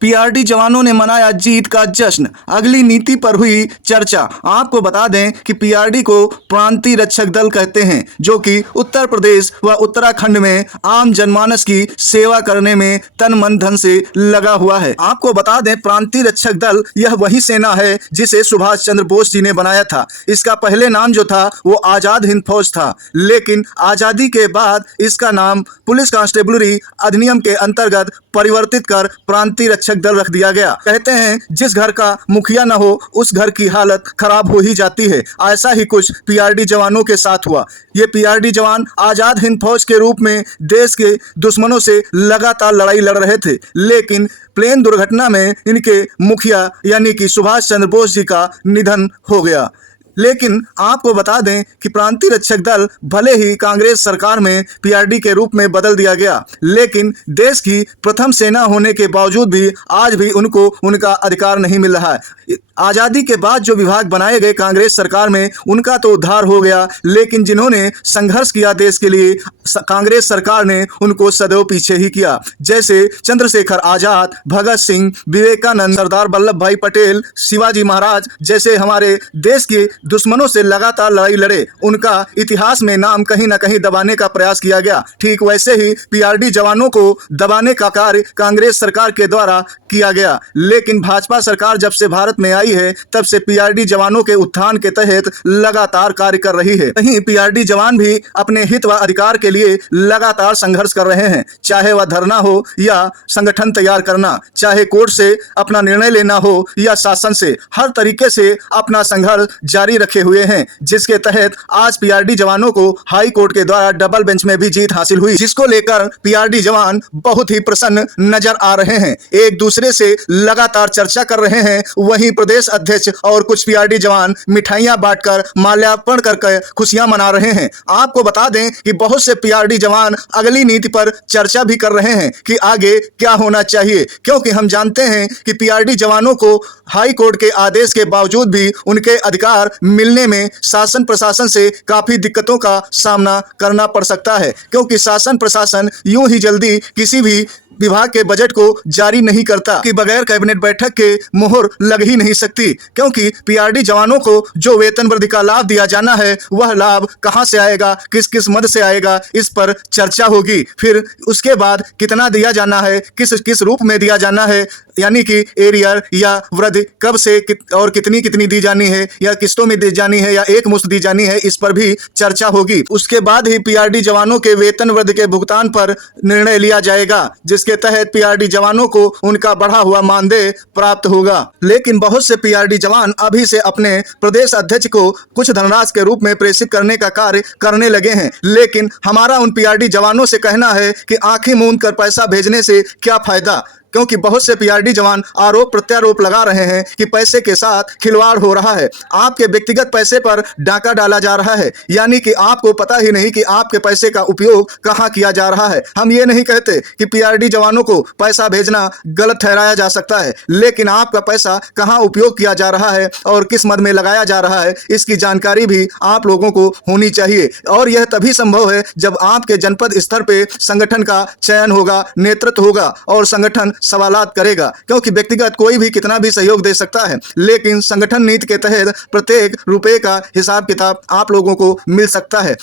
PRD जवानों ने मनाया जीत का जश्न, अगली नीति पर हुई चर्चा। आपको बता दें कि पीआरडी को प्रांतीय रक्षक दल कहते हैं, जो कि उत्तर प्रदेश व उत्तराखंड में आम जनमानस की सेवा करने में तन मन धन से लगा हुआ है। आपको बता दें, प्रांतीय रक्षक दल यह वही सेना है जिसे सुभाष चंद्र बोस जी ने बनाया था। इसका पहले नाम जो था वो आजाद हिंद फौज था, लेकिन आजादी के बाद इसका नाम पुलिस कांस्टेबलरी अधिनियम के अंतर्गत परिवर्तित कर प्रांतीय रक्षक दल रख दिया गया। कहते हैं जिस घर का मुखिया न हो उस घर की हालत खराब हो ही जाती है। ऐसा ही कुछ पीआरडी जवानों के साथ हुआ। ये पीआरडी जवान आजाद हिंद फौज के रूप में देश के दुश्मनों से लगातार लड़ाई लड़ रहे थे, लेकिन प्लेन दुर्घटना में इनके मुखिया यानी कि सुभाष चंद्र बोस जी का निधन हो गया। लेकिन आपको बता दें कि प्रांतीय रक्षक दल भले ही कांग्रेस सरकार में पीआरडी के रूप में बदल दिया गया, लेकिन देश की प्रथम सेना होने के बावजूद भी आज भी उनको उनका अधिकार नहीं मिल रहा है। आज़ादी के बाद जो विभाग बनाए गए कांग्रेस सरकार में, उनका तो उद्धार हो गया, लेकिन जिन्होंने संघर्ष किया देश के लिए, कांग्रेस सरकार ने उनको सदैव पीछे ही किया। जैसे चंद्रशेखर आजाद, भगत सिंह, विवेकानंद, सरदार वल्लभ भाई पटेल, शिवाजी महाराज जैसे हमारे देश के दुश्मनों से लगातार लड़ाई लड़े, उनका इतिहास में नाम कहीं ना कहीं दबाने का प्रयास किया गया। ठीक वैसे ही पीआरडी जवानों को दबाने का कार्य कांग्रेस सरकार के द्वारा किया गया, लेकिन भाजपा सरकार जब से भारत में आई है तब से पीआरडी जवानों के उत्थान के तहत लगातार कार्य कर रही है। वहीं पीआरडी जवान भी अपने हित व अधिकार के लिए लगातार संघर्ष कर रहे हैं, चाहे वह धरना हो या संगठन तैयार करना, चाहे कोर्ट से अपना निर्णय लेना हो या शासन से, हर तरीके से अपना संघर्ष जारी रखे हुए हैं, जिसके तहत आज पीआरडी जवानों को हाई कोर्ट के द्वारा डबल बेंच में भी जीत हासिल हुई, जिसको लेकर पीआरडी जवान बहुत ही प्रसन्न नजर आ रहे हैं, एक दूसरे से लगातार चर्चा कर रहे हैं। वहीं प्रदेश अध्यक्ष और कुछ पीआरडी जवान मिठाइयां बांटकर माल्यार्पण करके खुशियां मना रहे हैं। आपको बता दें कि बहुत से पीआरडी जवान अगली नीति पर चर्चा भी कर रहे हैं कि आगे क्या होना चाहिए, क्योंकि हम जानते हैं कि पीआरडी जवानों को हाई कोर्ट के आदेश के बावजूद भी उनके अधिकार मिलने में शासन प्रशासन से काफी दिक्कतों का सामना करना पड़ सकता है, क्योंकि शासन प्रशासन यूं ही जल्दी किसी भी विभाग के बजट को जारी नहीं करता कि बगैर कैबिनेट बैठक के मोहर लग ही नहीं सकती, क्योंकि पीआरडी जवानों को जो वेतन वृद्धि का लाभ दिया जाना है वह लाभ कहां से आएगा, किस किस मद से आएगा, इस पर चर्चा होगी। फिर उसके बाद कितना दिया जाना है, किस किस रूप में दिया जाना है, यानी कि एरियर या वृद्धि कब से और कितनी कितनी दी जानी है, या किस्तों में दी जानी है या एक मुश्त दी जानी है, इस पर भी चर्चा होगी। उसके बाद ही पीआरडी जवानों के वेतन वृद्धि के भुगतान पर निर्णय लिया जाएगा, जिसके तहत पीआरडी जवानों को उनका बढ़ा हुआ मानदेय प्राप्त होगा। लेकिन बहुत से पीआरडी जवान अभी से अपने प्रदेश अध्यक्ष को कुछ धनराशि के रूप में प्रेषित करने का कार्य करने लगे हैं, लेकिन हमारा उन पीआरडी जवानों से कहना है कि आंखें मूंद कर पैसा भेजने से क्या फायदा, क्योंकि बहुत से पीआरडी जवान आरोप प्रत्यारोप लगा रहे हैं कि पैसे के साथ खिलवाड़ हो रहा है, आपके व्यक्तिगत पैसे पर डाका डाला जा रहा है, यानी कि आपको पता ही नहीं कि आपके पैसे का उपयोग कहां किया जा रहा है। हम ये नहीं कहते कि पीआरडी जवानों को पैसा भेजना गलत ठहराया जा सकता है, लेकिन आपका पैसा कहां उपयोग किया जा रहा है और किस मद में लगाया जा रहा है, इसकी जानकारी भी आप लोगों को होनी चाहिए। और यह तभी संभव है जब आपके जनपद स्तर पे संगठन का चयन होगा, नेतृत्व होगा और संगठन सवालात करेगा, क्योंकि व्यक्तिगत कोई भी कितना भी सहयोग दे सकता है, लेकिन संगठन नीति के तहत प्रत्येक रुपए का हिसाब किताब आप लोगों को मिल सकता है।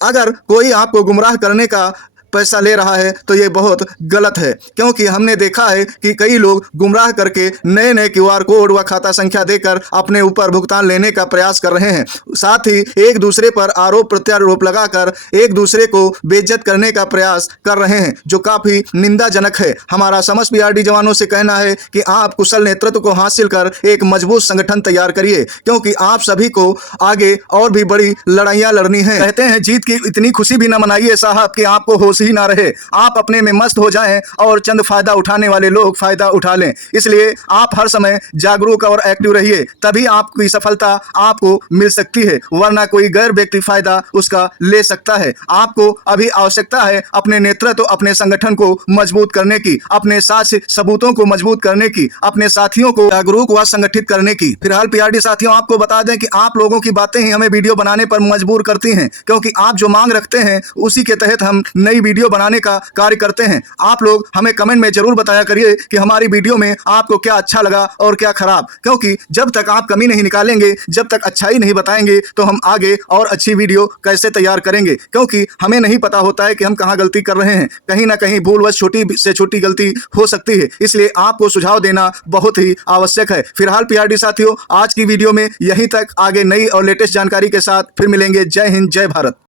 अगर कोई आपको गुमराह करने का पैसा ले रहा है तो ये बहुत गलत है, क्योंकि हमने देखा है कि कई लोग गुमराह करके नए नए क्यूआर कोड व खाता संख्या देकर अपने ऊपर भुगतान लेने का प्रयास कर रहे हैं, साथ ही एक दूसरे पर आरोप प्रत्यारोप लगाकर एक दूसरे को बेइज्जत करने का प्रयास कर रहे हैं, जो काफी निंदाजनक है। हमारा समस्त पीआरडी जवानों से कहना है कि आप कुशल नेतृत्व को हासिल कर एक मजबूत संगठन तैयार करिए, क्योंकि आप सभी को आगे और भी बड़ी लड़ाइयां लड़नी है। कहते हैं जीत की इतनी खुशी भी न मनाइए साहब कि आपको होश ही ना रहे, आप अपने में मस्त हो जाएं और चंद फायदा उठाने वाले लोग फायदा उठा लें। इसलिए आप हर समय जागरूक और एक्टिव रहिए, तभी आपकी सफलता आपको मिल सकती है, वरना कोई गैर व्यक्ति फायदा उसका ले सकता है। आपको अभी आवश्यकता है अपने नेतृत्व, अपने संगठन को मजबूत करने की, अपने साथ सबूतों को मजबूत करने की, अपने साथियों को जागरूक व संगठित करने की। फिलहाल पीआरडी साथियों, आपको बता दें कि आप लोगों की बातें ही हमें वीडियो बनाने पर मजबूर करती हैं, क्योंकि आप जो मांग रखते हैं उसी के तहत हम नई वीडियो वीडियो बनाने का कार्य करते हैं। आप लोग हमें कमेंट में जरूर बताया करिए कि हमारी वीडियो में आपको क्या अच्छा लगा और क्या खराब, क्योंकि जब तक आप कमी नहीं निकालेंगे, जब तक अच्छाई नहीं बताएंगे, तो हम आगे और अच्छी वीडियो कैसे तैयार करेंगे, क्योंकि हमें नहीं पता होता है कि हम कहाँ गलती कर रहे हैं। कहीं ना कहीं भूलवश छोटी से छोटी गलती हो सकती है, इसलिए आपको सुझाव देना बहुत ही आवश्यक है। फिलहाल पीआरडी साथियों, आज की वीडियो में यहीं तक। आगे नई और लेटेस्ट जानकारी के साथ फिर मिलेंगे। जय हिंद, जय भारत।